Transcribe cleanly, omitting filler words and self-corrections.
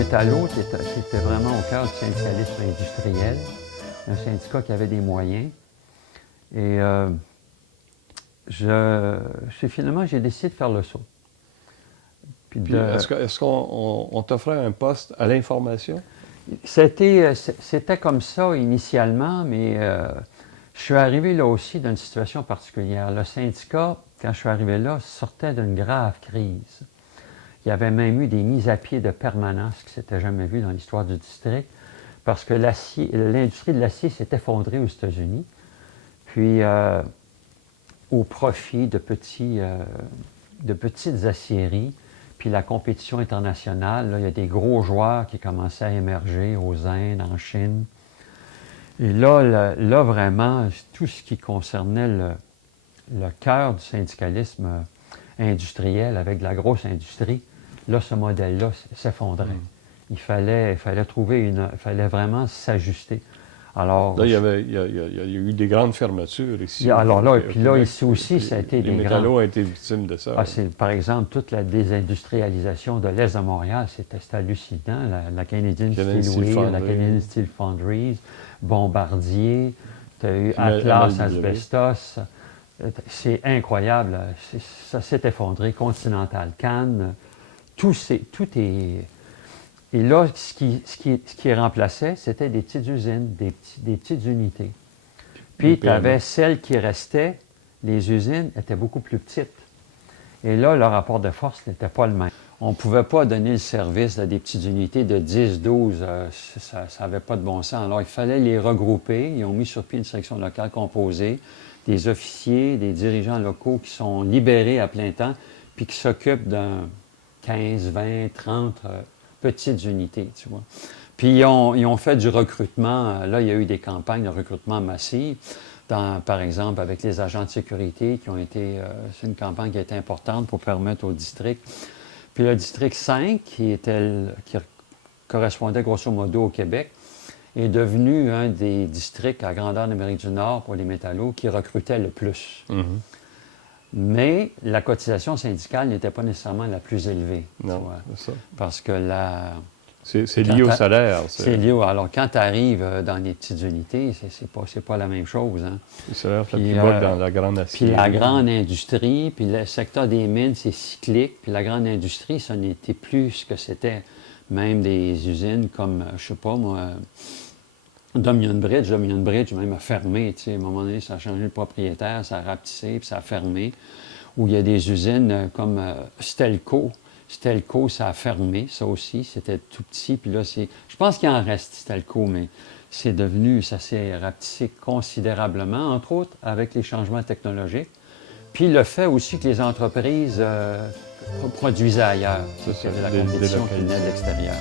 Métallo, tu étais vraiment au cœur du syndicalisme industriel, un syndicat qui avait des moyens. Et finalement, j'ai décidé de faire le saut. Puis est-ce qu'on t'offrait un poste à l'information? C'était comme ça initialement, mais je suis arrivé là aussi dans une situation particulière. Le syndicat, quand je suis arrivé là, sortait d'une grave crise. Il y avait même eu des mises à pied de permanence qui ne s'étaient jamais vues dans l'histoire du district, parce que l'industrie de l'acier s'est effondrée aux États-Unis, puis au profit de petites aciéries. Puis la compétition internationale, là, il y a des gros joueurs qui commençaient à émerger aux Indes, en Chine. Et là, vraiment, tout ce qui concernait le cœur du syndicalisme industriel avec de la grosse industrie, là, ce modèle-là s'effondrait. Il fallait vraiment s'ajuster. Alors, là, il y a eu des grandes fermetures ici. Alors là, et puis là, ici aussi, ça a été des Métallo a été victime de ça. Par exemple, toute la désindustrialisation de l'Est de Montréal, c'était hallucinant. La Canadian Steel Wheel, la Canadian Steel Foundries, Bombardier, tu as eu Atlas Asbestos. C'est incroyable. Ça s'est effondré. Continental Can, tout est... Et là, ce qui remplaçait, c'était des petites usines, des petites unités. Puis, tu avais celles qui restaient, les usines étaient beaucoup plus petites. Et là, le rapport de force n'était pas le même. On ne pouvait pas donner le service à des petites unités de 10, 12, ça n'avait pas de bon sens. Alors, il fallait les regrouper. Ils ont mis sur pied une section locale composée, des officiers, des dirigeants locaux qui sont libérés à plein temps, puis qui s'occupent d'un 15, 20, 30... petites unités, tu vois. Puis ils ont fait du recrutement. Là, il y a eu des campagnes de recrutement massives, par exemple avec les agents de sécurité qui ont été... c'est une campagne qui a été importante pour permettre au district. Puis le district 5, qui correspondait grosso modo au Québec, est devenu un des districts à grandeur d'Amérique du Nord pour les métallos qui recrutait le plus. Mais la cotisation syndicale n'était pas nécessairement la plus élevée. Non, c'est ça. Parce que c'est lié au salaire. C'est lié Alors, quand tu arrives dans les petites unités, c'est pas la même chose. Hein? Le salaire fait plus bas que dans la grande acier. Puis la grande industrie, puis le secteur des mines, c'est cyclique. Puis la grande industrie, ça n'était plus ce que c'était. Même des usines comme, je sais pas moi... Dominion Bridge même a fermé. À un moment donné, ça a changé de propriétaire, ça a rapetissé, puis ça a fermé. Ou il y a des usines comme Stelco. Stelco, ça a fermé, ça aussi. C'était tout petit. Puis là, je pense qu'il en reste, Stelco, mais ça s'est rapetissé considérablement, entre autres avec les changements technologiques. Puis le fait aussi que les entreprises produisaient ailleurs. Il y avait la compétition qui venait de l'extérieur.